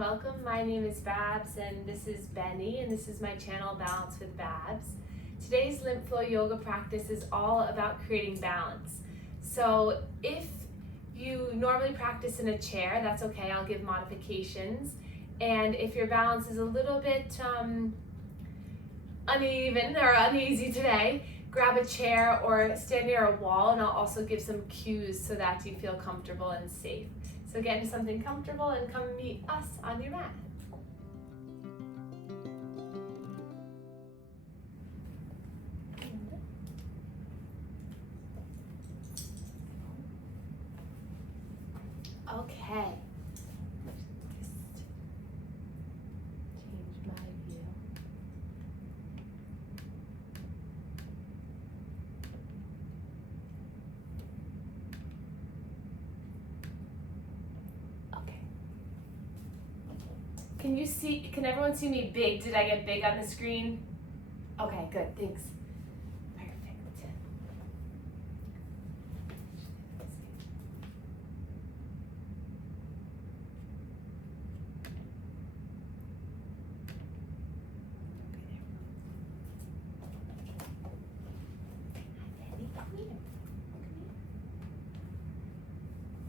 welcome. My name is Babz and this is Benny and this is my channel Balance with Babz. Today's Lymph Flow Yoga practice is all about creating balance. So if you normally practice in a chair, that's okay, I'll give modifications. And if your balance is a little bit uneven or uneasy today, grab a chair or stand near a wall, and I'll also give some cues so that you feel comfortable and safe. So get into something comfortable and come meet us on your mat. Okay. Just change my view. Can everyone see me big? Did I get big on the screen? Okay, good, thanks. Perfect.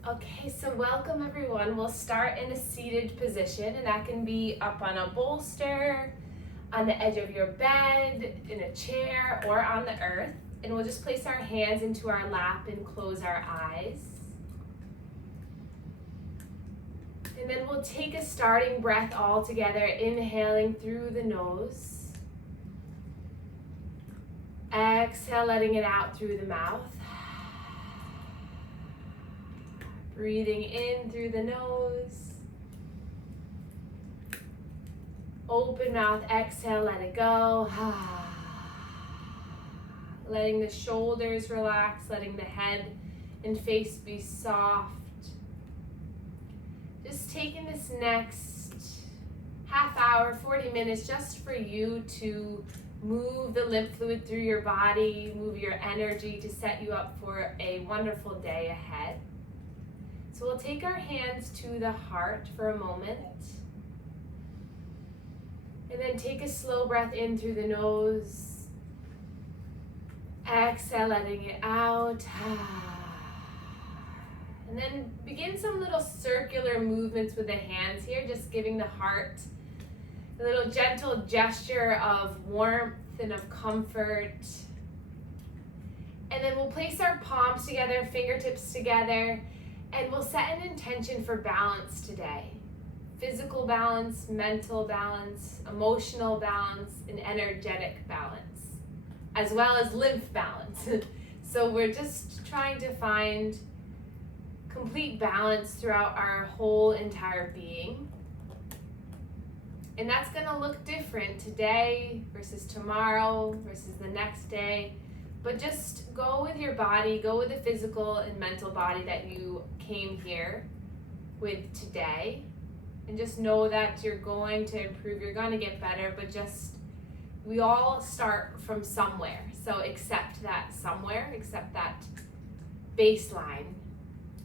Okay, so welcome everyone. We'll start in a seated position, and that can be up on a bolster, on the edge of your bed, in a chair, or on the earth. And we'll just place our hands into our lap and close our eyes. And then we'll take a starting breath all together, inhaling through the nose. Exhale, letting it out through the mouth. Breathing in through the nose. Open mouth, exhale, let it go. Letting the shoulders relax, letting the head and face be soft. Just taking this next half hour, 40 minutes, just for you to move the lymph fluid through your body, move your energy to set you up for a wonderful day ahead. So we'll take our hands to the heart for a moment. And then take a slow breath in through the nose. Exhale, letting it out. And then begin some little circular movements with the hands here, just giving the heart a little gentle gesture of warmth and of comfort. And then we'll place our palms together, fingertips together, and we'll set an intention for balance today. Physical balance, mental balance, emotional balance, and energetic balance, as well as lymph balance. So we're just trying to find complete balance throughout our whole entire being. And that's gonna look different today versus tomorrow versus the next day. But just go with your body, go with the physical and mental body that you came here with today. And just know that you're going to improve, you're going to get better, but just, we all start from somewhere. So accept that somewhere, accept that baseline.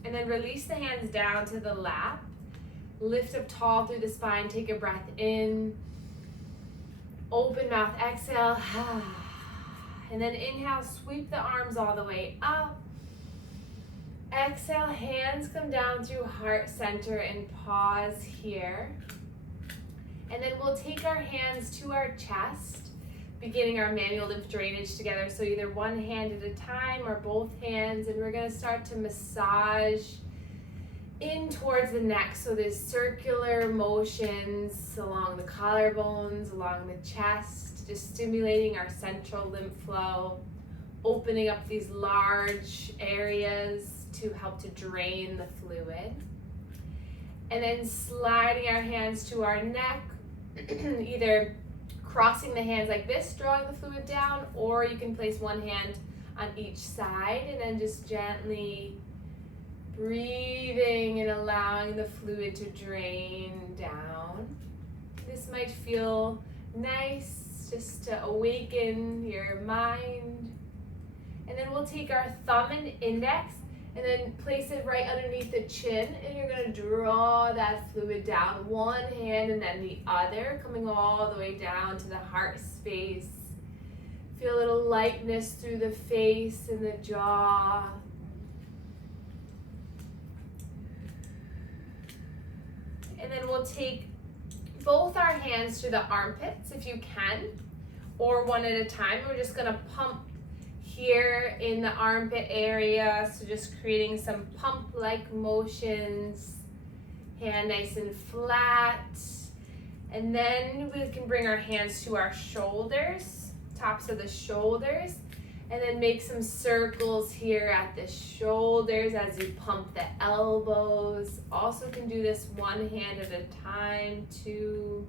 And then release the hands down to the lap. Lift up tall through the spine, take a breath in. Open mouth, exhale. And then inhale, sweep the arms all the way up. Exhale, hands come down through heart center and pause here. And then we'll take our hands to our chest, beginning our manual lymph drainage together. So either one hand at a time or both hands. And we're gonna start to massage in towards the neck. So there's circular motions along the collarbones, along the chest, just stimulating our central lymph flow, opening up these large areas to help to drain the fluid. And then sliding our hands to our neck, either crossing the hands like this, drawing the fluid down, or you can place one hand on each side and then just gently breathing and allowing the fluid to drain down. This might feel nice just to awaken your mind. And then we'll take our thumb and index And then place it right underneath the chin, and you're gonna draw that fluid down. One hand and then the other, coming all the way down to the heart space. Feel a little lightness through the face and the jaw. And then we'll take both our hands to the armpits if you can, or one at a time. We're just gonna pump here in the armpit area, so just creating some pump-like motions. Hand nice and flat. And then we can bring our hands to our shoulders, tops of the shoulders, and then make some circles here at the shoulders as you pump the elbows. Also can do this one hand at a time too.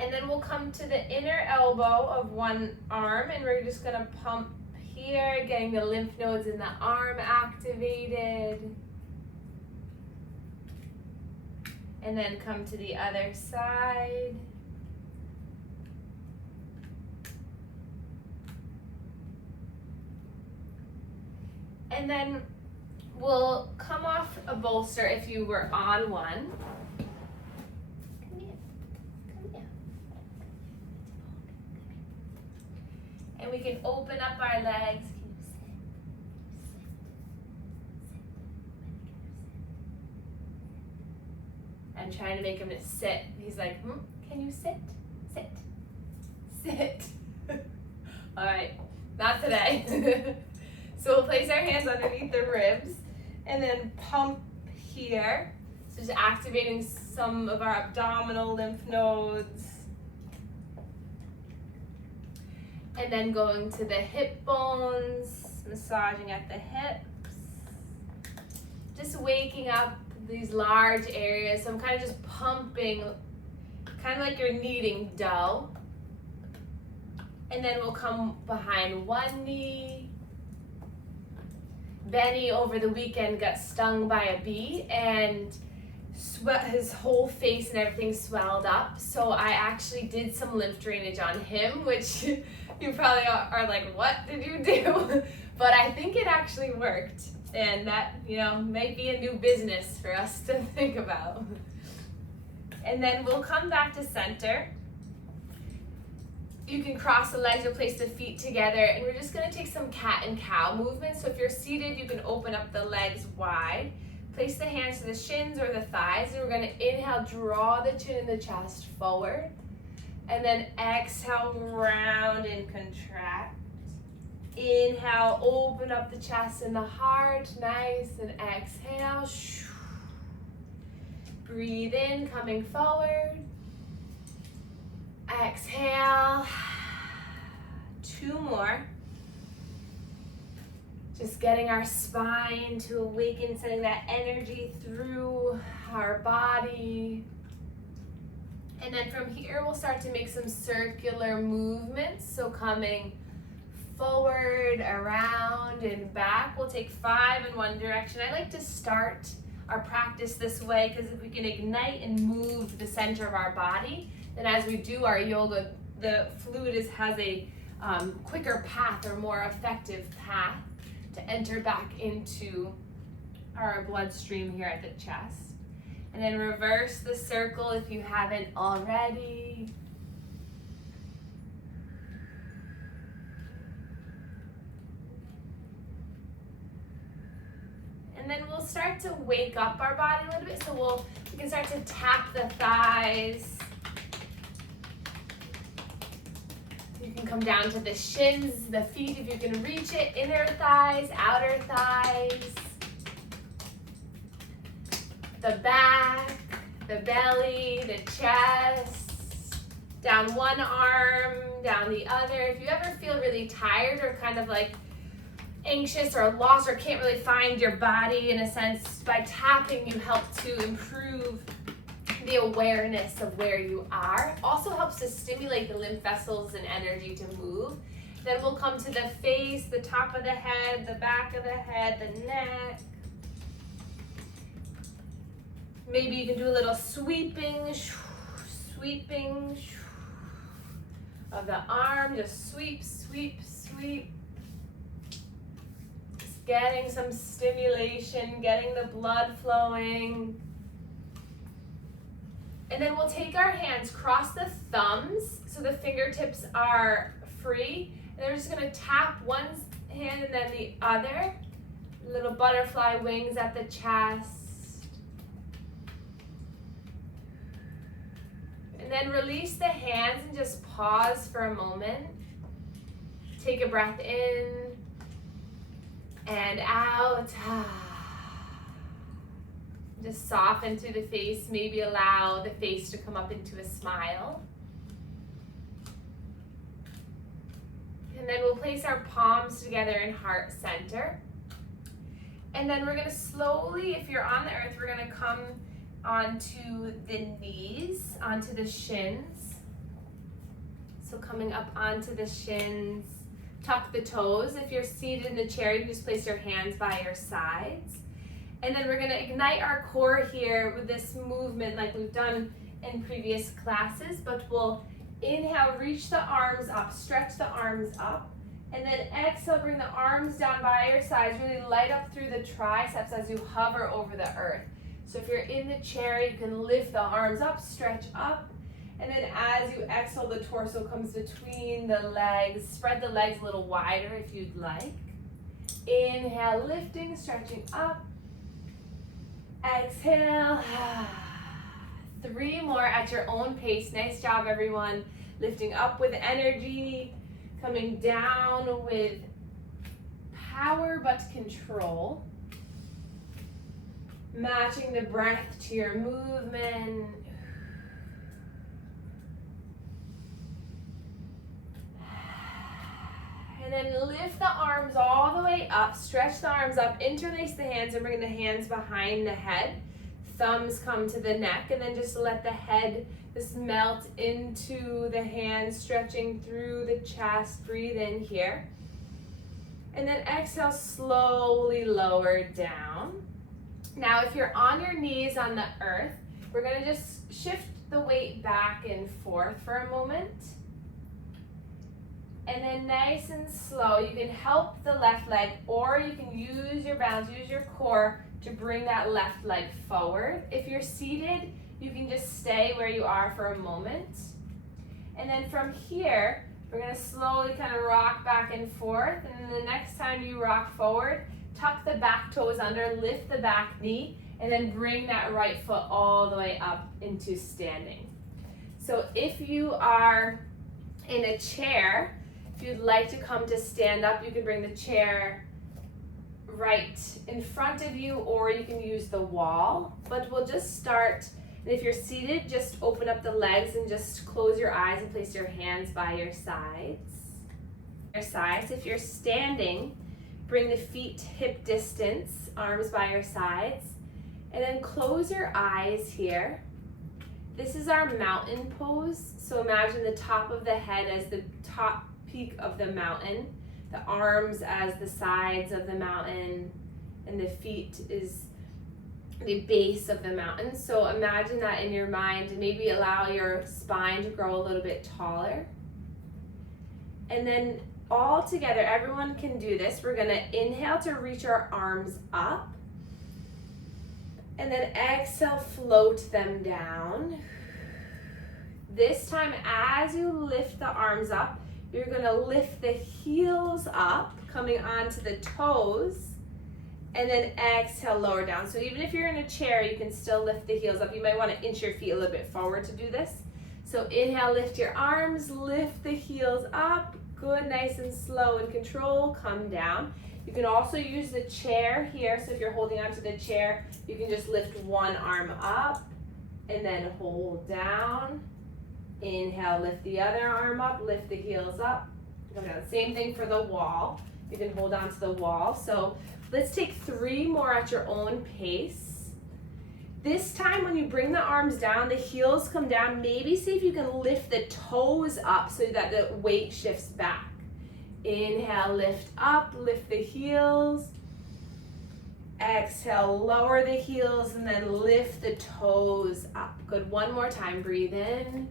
And then we'll come to the inner elbow of one arm, and we're just gonna pump here, getting the lymph nodes in the arm activated. And then come to the other side. And then we'll come off a bolster if you were on one. And we can open up our legs. I'm trying to make him to sit. He's like, can you sit? Sit. Sit. All right, not today. So we'll place our hands underneath the ribs and then pump here. So just activating some of our abdominal lymph nodes. And then going to the hip bones, massaging at the hips. Just waking up these large areas. So I'm kind of just pumping, kind of like you're kneading dough. And then we'll come behind one knee. Benny over the weekend got stung by a bee and his whole face and everything swelled up. So I actually did some lymph drainage on him, which you probably are like, what did you do? But I think it actually worked. And that, might be a new business for us to think about. And then we'll come back to center. You can cross the legs or place the feet together, and we're just gonna take some cat and cow movements. So if you're seated, you can open up the legs wide. Place the hands to the shins or the thighs, and we're gonna inhale, draw the chin and the chest forward. And then exhale, round and contract. Inhale, open up the chest and the heart, nice, and exhale. Breathe in, coming forward. Exhale. 2 more. Just getting our spine to awaken, sending that energy through our body. And then from here, we'll start to make some circular movements. So coming forward, around, and back. We'll take 5 in one direction. I like to start our practice this way because if we can ignite and move the center of our body, then as we do our yoga, the fluid has a quicker path or more effective path to enter back into our bloodstream here at the chest. And then reverse the circle if you haven't already. And then we'll start to wake up our body a little bit. So we can start to tap the thighs. You can come down to the shins, the feet if you can reach it, inner thighs, outer thighs, the back, the belly, the chest, down one arm, down the other. If you ever feel really tired or kind of like anxious or lost or can't really find your body in a sense, by tapping you help to improve the awareness of where you are. Also helps to stimulate the lymph vessels and energy to move. Then we'll come to the face, the top of the head, the back of the head, the neck. Maybe you can do a little sweeping, sweeping, of the arm. Just sweep, sweep, sweep. Just getting some stimulation, getting the blood flowing. And then we'll take our hands, cross the thumbs so the fingertips are free. And we're just gonna tap one hand and then the other. Little butterfly wings at the chest. And then release the hands and just pause for a moment. Take a breath in and out. Just soften through the face. Maybe allow the face to come up into a smile. And then we'll place our palms together in heart center. And then we're going to slowly, if you're on the earth, we're going to come onto the knees, onto the shins. So coming up onto the shins, tuck the toes. If you're seated in the chair, you can just place your hands by your sides. And then we're going to ignite our core here with this movement like we've done in previous classes, but we'll inhale, reach the arms up, stretch the arms up, and then exhale, bring the arms down by your sides, really light up through the triceps as you hover over the earth. So if you're in the chair, you can lift the arms up, stretch up, and then as you exhale, the torso comes between the legs. Spread the legs a little wider if you'd like. Inhale, lifting, stretching up. Exhale. 3 more at your own pace. Nice job, everyone. Lifting up with energy, coming down with power but control. Matching the breath to your movement. And then lift the arms all the way up, stretch the arms up, interlace the hands and bring the hands behind the head. Thumbs come to the neck and then just let the head just melt into the hands, stretching through the chest. Breathe in here. And then exhale, slowly lower down. Now if you're on your knees on the earth, we're gonna just shift the weight back and forth for a moment. And then nice and slow, you can help the left leg or you can use your balance, use your core to bring that left leg forward. If you're seated, you can just stay where you are for a moment. And then from here, we're gonna slowly kind of rock back and forth. And then the next time you rock forward, tuck the back toes under, lift the back knee, and then bring that right foot all the way up into standing. So if you are in a chair, if you'd like to come to stand up, you can bring the chair right in front of you or you can use the wall. But we'll just start, and if you're seated, just open up the legs and just close your eyes and place your hands by your sides. If you're standing, bring the feet hip distance, arms by your sides, and then close your eyes here. This is our mountain pose. So imagine the top of the head as the top peak of the mountain, the arms as the sides of the mountain, and the feet is the base of the mountain. So imagine that in your mind and maybe allow your spine to grow a little bit taller. And then all together, everyone can do this. We're gonna inhale to reach our arms up. And then exhale, float them down. This time, as you lift the arms up, you're gonna lift the heels up, coming onto the toes, and then exhale, lower down. So even if you're in a chair, you can still lift the heels up. You might wanna inch your feet a little bit forward to do this. So inhale, lift your arms, lift the heels up. Good, nice and slow and control, come down. You can also use the chair here. So if you're holding onto the chair, you can just lift one arm up and then hold down. Inhale, lift the other arm up, lift the heels up, come down. Same thing for the wall. You can hold on to the wall. So let's take 3 more at your own pace. This time when you bring the arms down, the heels come down, maybe see if you can lift the toes up so that the weight shifts back. Inhale, lift up, lift the heels. Exhale, lower the heels and then lift the toes up. Good, one more time, breathe in.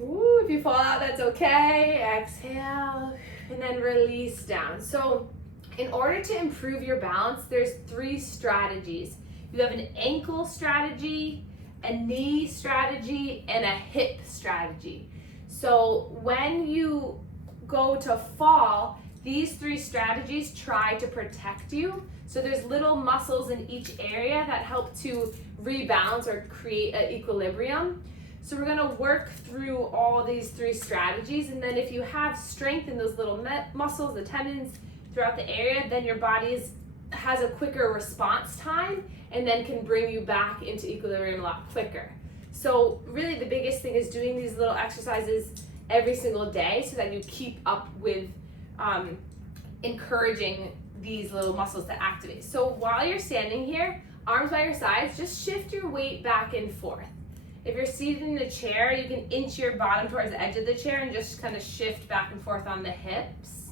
Ooh, if you fall out, that's okay. Exhale, and then release down. So in order to improve your balance, there's 3 strategies. You have an ankle strategy, a knee strategy, and a hip strategy. So when you go to fall, these 3 strategies try to protect you. So there's little muscles in each area that help to rebalance or create an equilibrium. So we're gonna work through all these 3 strategies, and then if you have strength in those little muscles, the tendons throughout the area, then your body has a quicker response time and then can bring you back into equilibrium a lot quicker. So really the biggest thing is doing these little exercises every single day so that you keep up with encouraging these little muscles to activate. So while you're standing here, arms by your sides, just shift your weight back and forth. If you're seated in a chair, you can inch your bottom towards the edge of the chair and just kind of shift back and forth on the hips.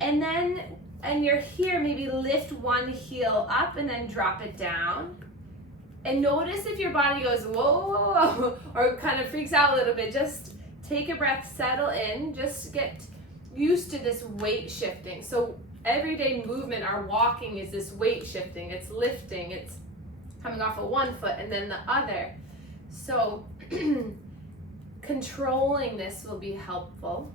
And then, and you're here, maybe lift one heel up and then drop it down. And notice if your body goes, whoa, whoa, whoa, or kind of freaks out a little bit, just take a breath, settle in, just get used to this weight shifting. So everyday movement, our walking is this weight shifting, it's lifting, it's coming off of one foot and then the other. So controlling this will be helpful.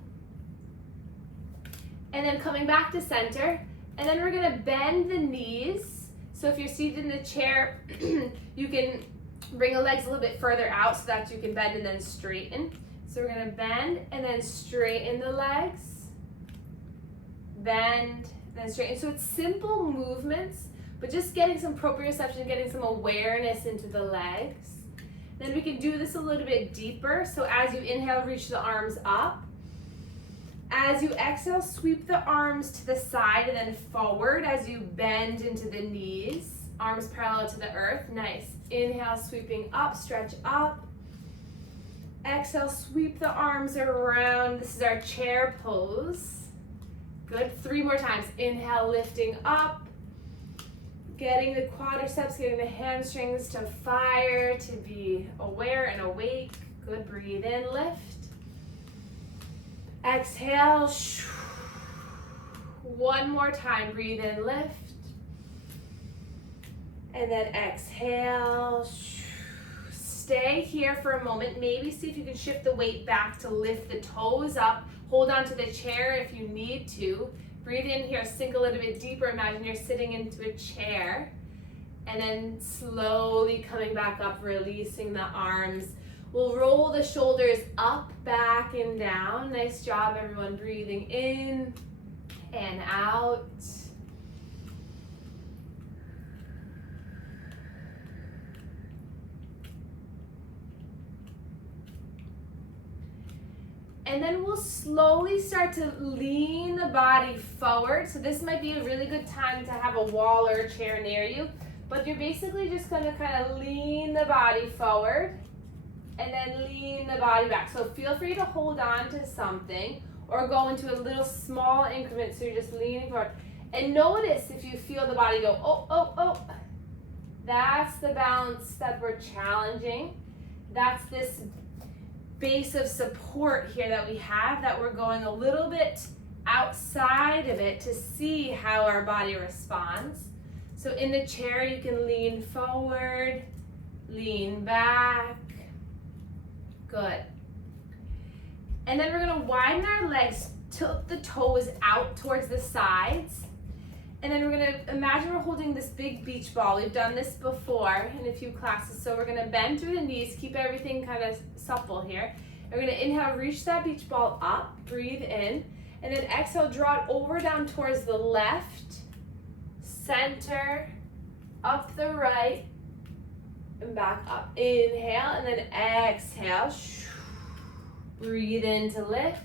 And then coming back to center, and then we're gonna bend the knees. So if you're seated in the chair, you can bring the legs a little bit further out so that you can bend and then straighten. So we're gonna bend and then straighten the legs. Bend, then straighten. So it's simple movements, but just getting some proprioception, getting some awareness into the legs. Then we can do this a little bit deeper. So as you inhale, reach the arms up. As you exhale, sweep the arms to the side and then forward as you bend into the knees. Arms parallel to the earth. Nice. Inhale, sweeping up, stretch up. Exhale, sweep the arms around. This is our chair pose. Good. 3 more times. Inhale, lifting up. Getting the quadriceps, getting the hamstrings to fire, to be aware and awake. Good. Breathe in, lift. Exhale. One more time. Breathe in, lift. And then exhale. Stay here for a moment. Maybe see if you can shift the weight back to lift the toes up. Hold on to the chair if you need to. Breathe in here, sink a little bit deeper. Imagine you're sitting into a chair. And then slowly coming back up, releasing the arms. We'll roll the shoulders up, back, and down. Nice job, everyone. Breathing in and out. And then we'll slowly start to lean the body forward. So this might be a really good time to have a wall or a chair near you. But you're basically just going to kind of lean the body forward and then lean the body back. So feel free to hold on to something or go into a little small increment. So you're just leaning forward. And notice if you feel the body go, oh, oh, oh. That's the balance that we're challenging. That's this base of support here that we have, that we're going a little bit outside of it to see how our body responds. So in the chair, you can lean forward, lean back. Good. And then we're gonna widen our legs, tilt the toes out towards the sides. And then we're gonna imagine we're holding this big beach ball. We've done this before in a few classes. So we're gonna bend through the knees, keep everything kind of supple here. And we're gonna inhale, reach that beach ball up, breathe in. And then exhale, draw it over down towards the left, center, up the right, and back up. Inhale, and then exhale. Breathe in to lift.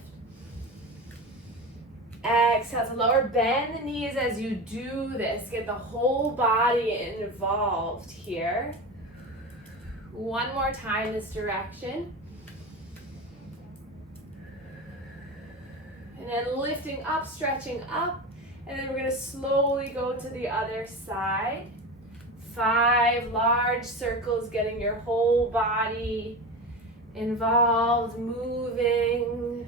Exhale to lower. Bend the knees as you do this. Get the whole body involved here. One more time this direction. And then lifting up, stretching up. And then we're going to slowly go to the other side. 5 large circles, getting your whole body involved, moving,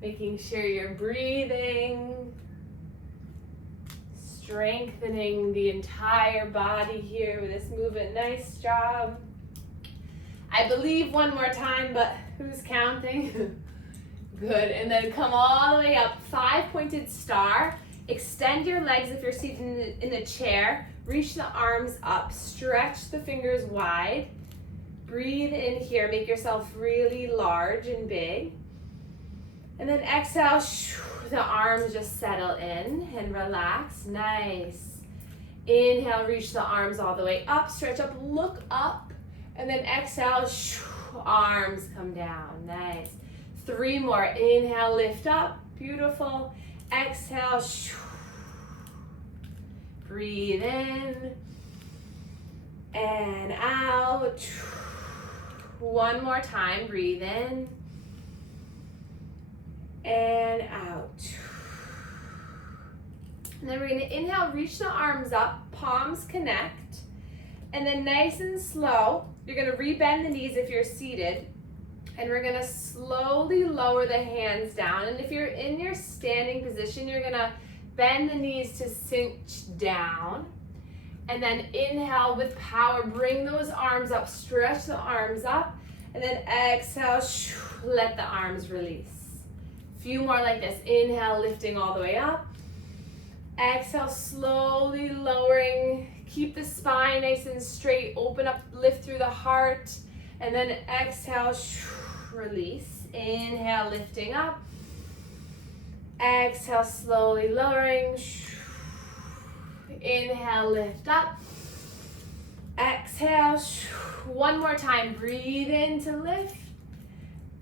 making sure you're breathing, strengthening the entire body here with this movement. Nice job. I believe one more time, but who's counting? Good, and then come all the way up, 5-pointed star. Extend your legs if you're seated in the chair. Reach the arms up, stretch the fingers wide. Breathe in here, make yourself really large and big. And then exhale, the arms just settle in and relax, nice. Inhale, reach the arms all the way up, stretch up, look up. And then exhale, arms come down, nice. 3 more, inhale, lift up, beautiful. Exhale, breathe in and out. 1 more time, breathe in and out. And then we're gonna inhale, reach the arms up, palms connect. And then nice and slow, you're gonna rebend the knees if you're seated. And we're gonna slowly lower the hands down. And if you're in your standing position, you're gonna bend the knees to cinch down. And then inhale with power, bring those arms up, stretch the arms up. And then exhale, let the arms release. Few more like this. Inhale, lifting all the way up. Exhale, slowly lowering. Keep the spine nice and straight. Open up, lift through the heart. And then exhale, release. Inhale, lifting up. Exhale, slowly lowering. Inhale, lift up. Exhale, 1 more time. Breathe in to lift.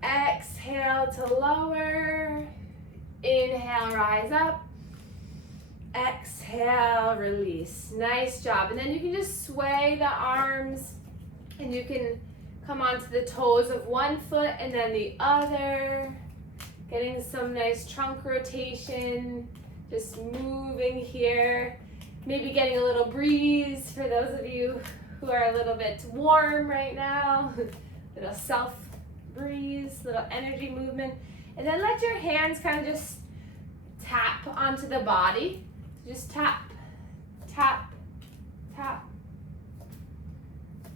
Exhale to lower. Inhale, rise up. Exhale, release. Nice job. And then you can just sway the arms and you can come onto the toes of one foot and then the other. Getting some nice trunk rotation. Just moving here. Maybe getting a little breeze for those of you who are a little bit warm right now. Little self breeze, little energy movement. And then let your hands kind of just tap onto the body. Just tap, tap, tap.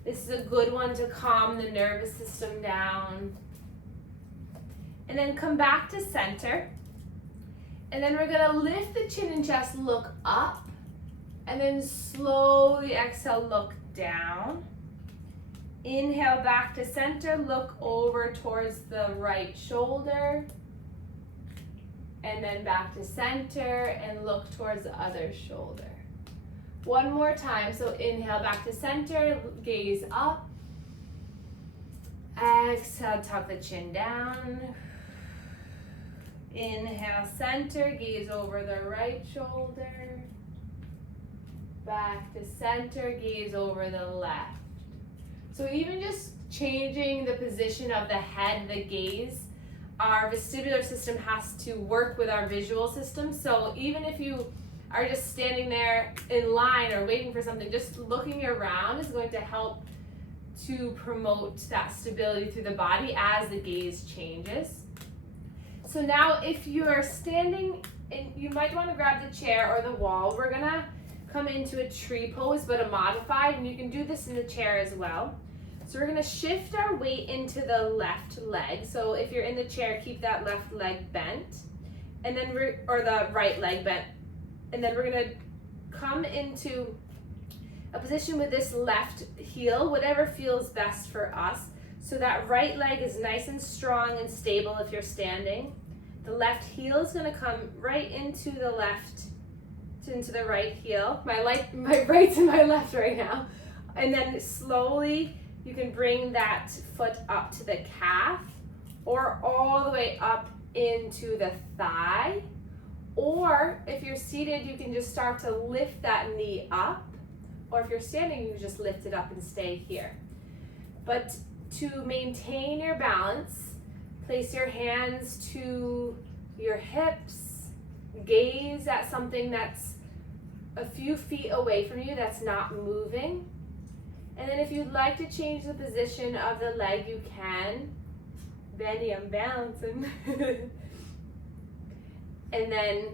This is a good one to calm the nervous system down. And then come back to center. And then we're gonna lift the chin and chest, look up. And then slowly exhale, look down. Inhale back to center, look over towards the right shoulder. And then back to center and look towards the other shoulder. 1 more time, so inhale back to center, gaze up. Exhale, tuck the chin down. Inhale, center, gaze over the right shoulder. Back to center, gaze over the left. So even just changing the position of the head, the gaze, our vestibular system has to work with our visual system. So even if you are just standing there in line or waiting for something, just looking around is going to help to promote that stability through the body as the gaze changes. So now if you're standing, you might want to grab the chair or the wall. We're gonna come into a tree pose, but a modified, and you can do this in the chair as well. So we're gonna shift our weight into the left leg. So if you're in the chair, keep that left leg bent, and then or the right leg bent. And then we're gonna come into a position with this left heel, whatever feels best for us. So that right leg is nice and strong and stable if you're standing. The left heel is gonna come right into the left, into the right heel. My right's and my left right now. And then slowly, you can bring that foot up to the calf or all the way up into the thigh. Or if you're seated, you can just start to lift that knee up. Or if you're standing, you can just lift it up and stay here. But to maintain your balance, place your hands to your hips, gaze at something that's a few feet away from you that's not moving. And then if you'd like to change the position of the leg, you can. Benny, I'm balancing. And then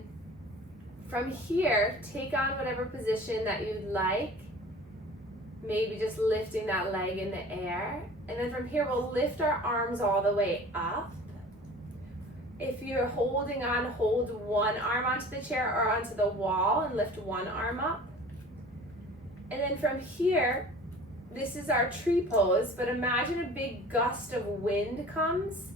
from here, take on whatever position that you'd like. Maybe just lifting that leg in the air. And then from here, we'll lift our arms all the way up. If you're holding on, hold one arm onto the chair or onto the wall and lift one arm up. And then from here, this is our tree pose, but imagine a big gust of wind comes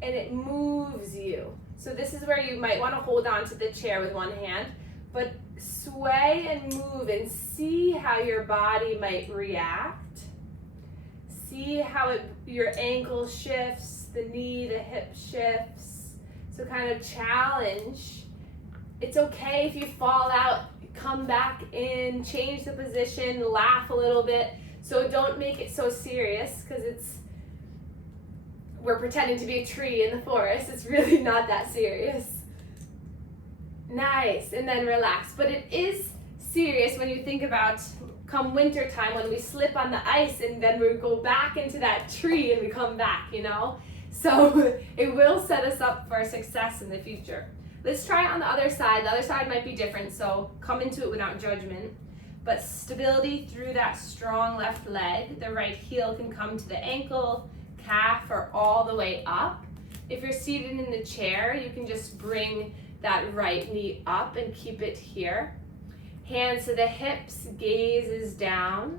and it moves you. So this is where you might want to hold on to the chair with one hand, but sway and move and see how your body might react. See how your ankle shifts, the knee, the hip shifts. So kind of challenge. It's okay if you fall out, come back in, change the position, laugh a little bit. So don't make it so serious because we're pretending to be a tree in the forest. It's really not that serious. Nice, and then relax. But it is serious when you think about come winter time when we slip on the ice and then we go back into that tree and we come back, you know? So it will set us up for success in the future. Let's try it on the other side. The other side might be different, so come into it without judgment. But stability through that strong left leg. The right heel can come to the ankle, calf, or all the way up. If you're seated in the chair, you can just bring that right knee up and keep it here. Hands to the hips, gaze is down.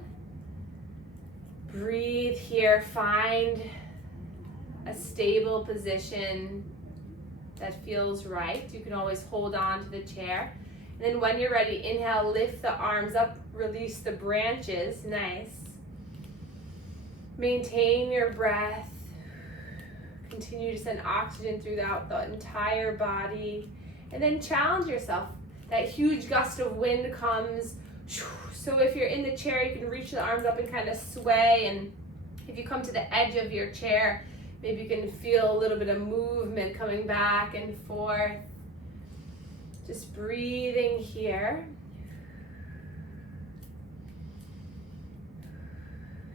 Breathe here, find a stable position that feels right. You can always hold on to the chair. And then when you're ready, inhale, lift the arms up, release the branches, nice. Maintain your breath. Continue to send oxygen throughout the entire body. And then challenge yourself. That huge gust of wind comes. So if you're in the chair, you can reach the arms up and kind of sway. And if you come to the edge of your chair, maybe you can feel a little bit of movement coming back and forth. Just breathing here.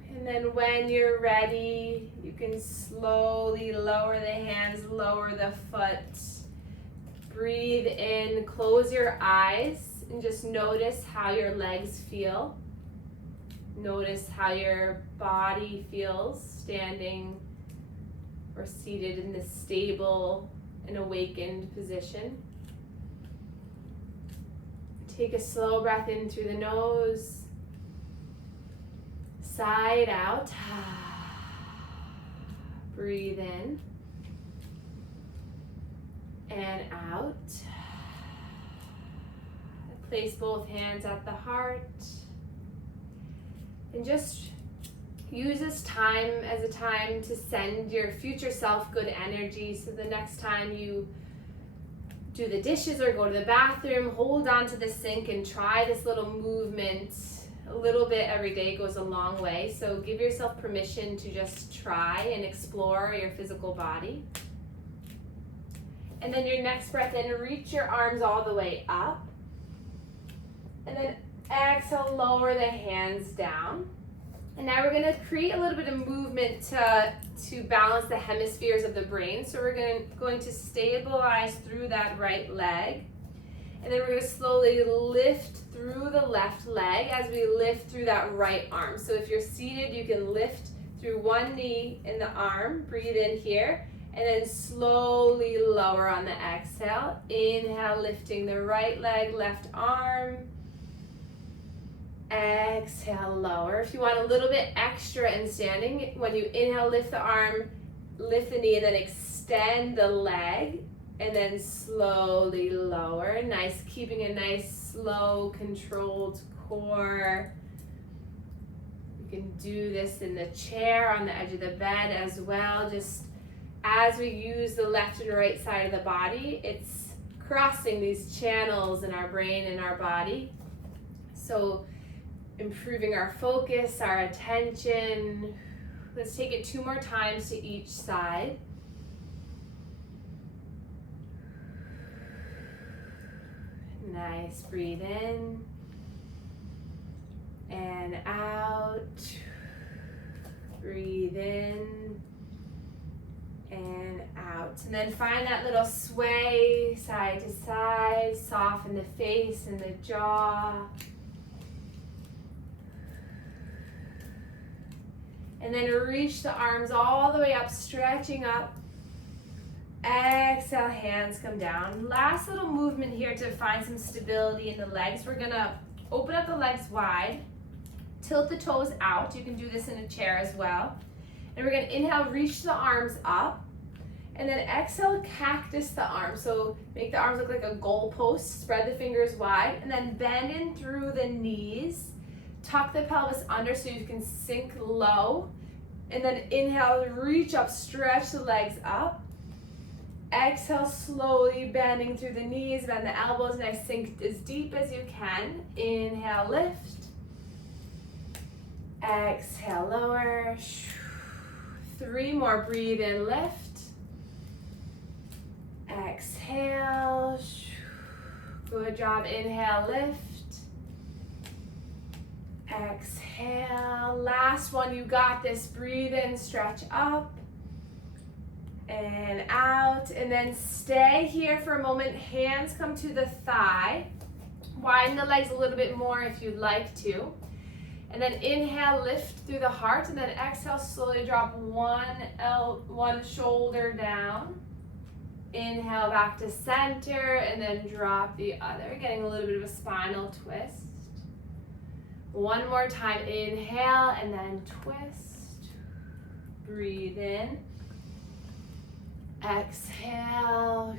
And then when you're ready, you can slowly lower the hands, lower the foot. Breathe in, close your eyes, and just notice how your legs feel. Notice how your body feels standing or seated in this stable and awakened position. Take a slow breath in through the nose, side out. Breathe in and out. Place both hands at the heart. And just use this time as a time to send your future self good energy. So the next time you do the dishes or go to the bathroom, hold on to the sink and try this little movement. A little bit every day goes a long way. So give yourself permission to just try and explore your physical body. And then your next breath in, reach your arms all the way up. And then exhale, lower the hands down. And now we're going to create a little bit of movement to balance the hemispheres of the brain. So we're going to stabilize through that right leg. And then we're going to slowly lift through the left leg as we lift through that right arm. So if you're seated, you can lift through one knee in the arm. Breathe in here. And then slowly lower on the exhale. Inhale, lifting the right leg, left arm. Exhale, lower. If you want a little bit extra in standing, when you inhale, lift the arm, lift the knee, and then extend the leg, and then slowly lower. Nice, keeping a nice, slow, controlled core. You can do this in the chair, on the edge of the bed as well. Just as we use the left and right side of the body, it's crossing these channels in our brain and our body. So improving our focus, our attention. Let's take it 2 more times to each side. Nice, breathe in and out. Breathe in and out. And then find that little sway side to side. Soften the face and the jaw. And then reach the arms all the way up, stretching up. Exhale, hands come down. Last little movement here to find some stability in the legs. We're gonna open up the legs wide, tilt the toes out. You can do this in a chair as well. And we're gonna inhale, reach the arms up, and then exhale, cactus the arms. So make the arms look like a goalpost, spread the fingers wide, and then bend in through the knees. Tuck the pelvis under so you can sink low. And then inhale, reach up, stretch the legs up. Exhale, slowly bending through the knees, bend the elbows, nice, sink as deep as you can. Inhale, lift. Exhale, lower. 3 more, breathe in, lift. Exhale. Good job, inhale, lift. Exhale, last one, you got this. Breathe in, stretch up and out, and then stay here for a moment. Hands come to the thigh. Widen the legs a little bit more if you'd like to. And then inhale, lift through the heart, and then exhale, slowly drop one shoulder down. Inhale back to center, and then drop the other, getting a little bit of a spinal twist. One more time, inhale and then twist. Breathe in. Exhale.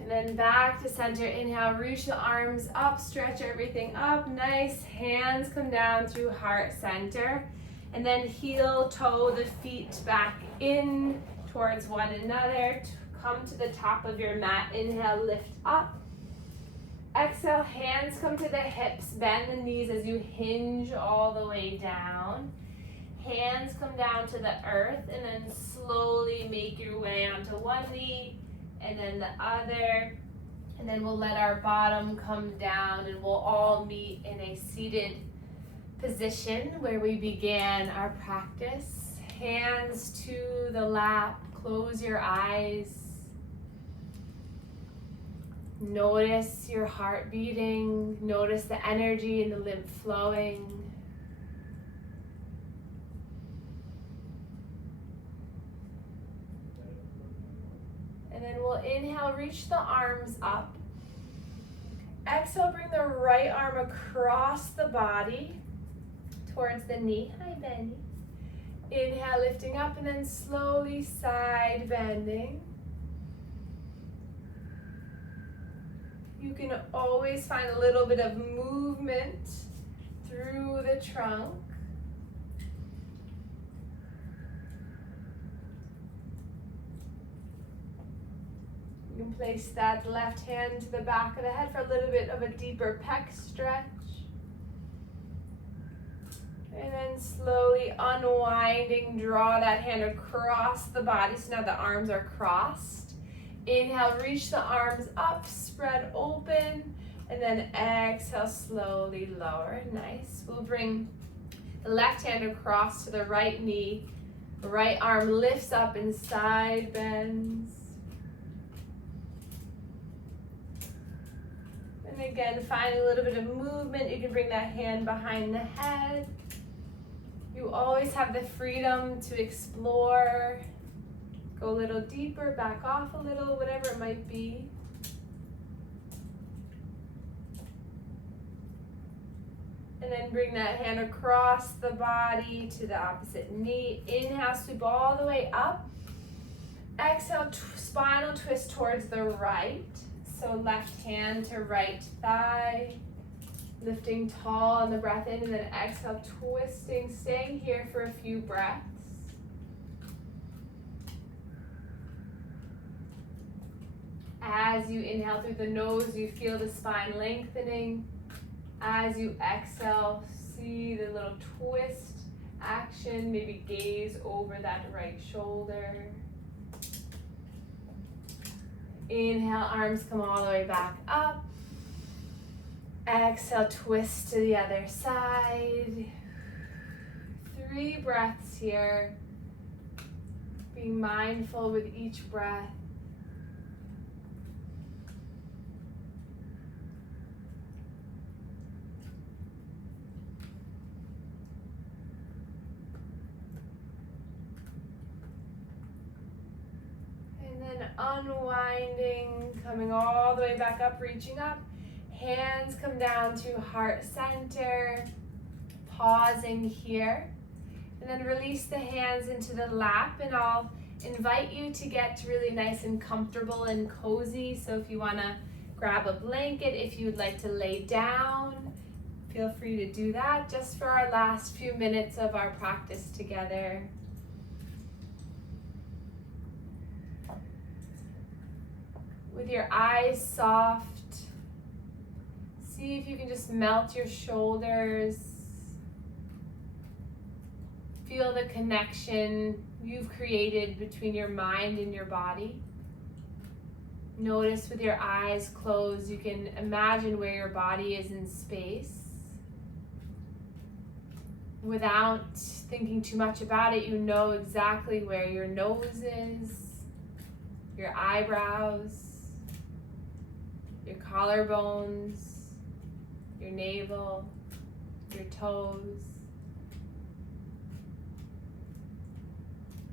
And then back to center. Inhale, reach the arms up, stretch everything up. Nice. Hands come down through heart center. And then heel, toe the feet back in towards one another. Come to the top of your mat. Inhale, lift up. Exhale, hands come to the hips, bend the knees as you hinge all the way down. Hands come down to the earth, and then slowly make your way onto one knee and then the other. And then we'll let our bottom come down, and we'll all meet in a seated position where we began our practice. Hands to the lap, close your eyes. Notice your heart beating, notice the energy and the lymph flowing. And then we'll inhale, reach the arms up. Exhale, bring the right arm across the body towards the knee. Hi, Benny. Inhale, lifting up, and then slowly side bending. You can always find a little bit of movement through the trunk. You can place that left hand to the back of the head for a little bit of a deeper pec stretch. And then slowly unwinding, draw that hand across the body. So now the arms are crossed. Inhale, reach the arms up, spread open, and then exhale, slowly lower. Nice. We'll bring the left hand across to the right knee. The right arm lifts up and side bends. And again, find a little bit of movement. You can bring that hand behind the head. You always have the freedom to explore. Go a little deeper, back off a little, whatever it might be. And then bring that hand across the body to the opposite knee. Inhale, sweep all the way up. Exhale, spinal twist towards the right. So left hand to right thigh. Lifting tall on the breath in, and then exhale, twisting, staying here for a few breaths. As you inhale through the nose, you feel the spine lengthening. As you exhale, see the little twist action. Maybe gaze over that right shoulder. Inhale, arms come all the way back up. Exhale, twist to the other side. 3 breaths here. Being mindful with each breath. And then unwinding, coming all the way back up, reaching up. Hands come down to heart center. Pausing here. And then release the hands into the lap, and I'll invite you to get really nice and comfortable and cozy. So if you want to grab a blanket, if you'd like to lay down, feel free to do that just for our last few minutes of our practice together. With your eyes soft, see if you can just melt your shoulders. Feel the connection you've created between your mind and your body. Notice with your eyes closed, you can imagine where your body is in space. Without thinking too much about it, you know exactly where your nose is, your eyebrows, your collarbones, your navel, your toes.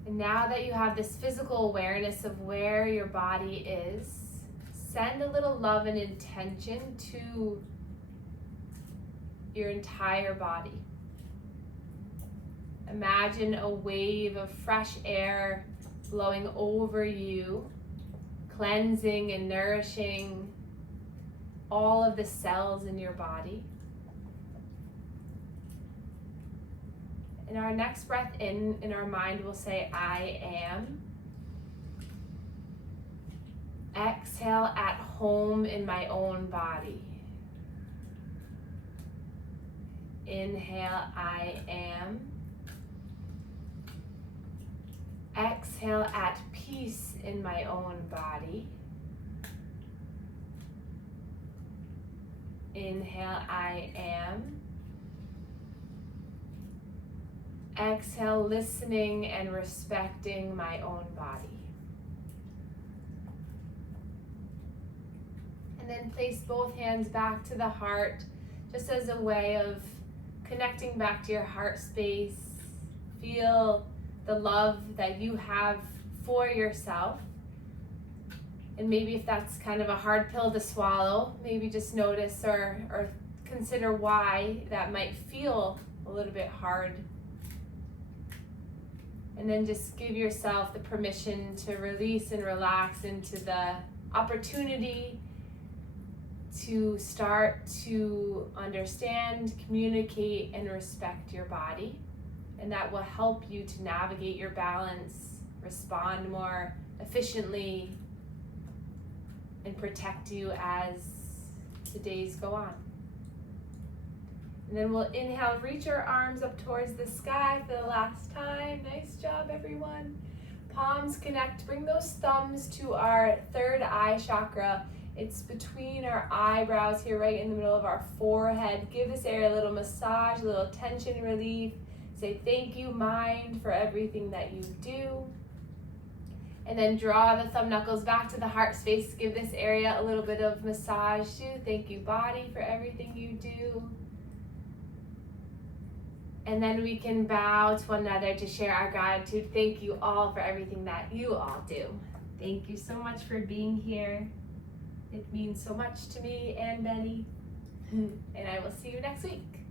And now that you have this physical awareness of where your body is, send a little love and intention to your entire body. Imagine a wave of fresh air blowing over you, cleansing and nourishing all of the cells in your body. In our next breath in our mind, we'll say, I am. Exhale, at home in my own body. Inhale, I am. Exhale, at peace in my own body. Inhale, I am. Exhale, listening and respecting my own body. And then place both hands back to the heart, just as a way of connecting back to your heart space. Feel the love that you have for yourself. And maybe if that's kind of a hard pill to swallow, maybe just notice or consider why that might feel a little bit hard. And then just give yourself the permission to release and relax into the opportunity to start to understand, communicate, and respect your body. And that will help you to navigate your balance, respond more efficiently, and protect you as the days go on. And then we'll inhale, reach our arms up towards the sky for the last time. Nice job, everyone. Palms connect, bring those thumbs to our third eye chakra. It's between our eyebrows here, right in the middle of our forehead. Give this area a little massage, a little tension relief. Say thank you, mind, for everything that you do. And then draw the thumb knuckles back to the heart space. Give this area a little bit of massage too. Thank you, body, for everything you do. And then we can bow to one another to share our gratitude. Thank you all for everything that you all do. Thank you so much for being here. It means so much to me and Benny. And I will see you next week.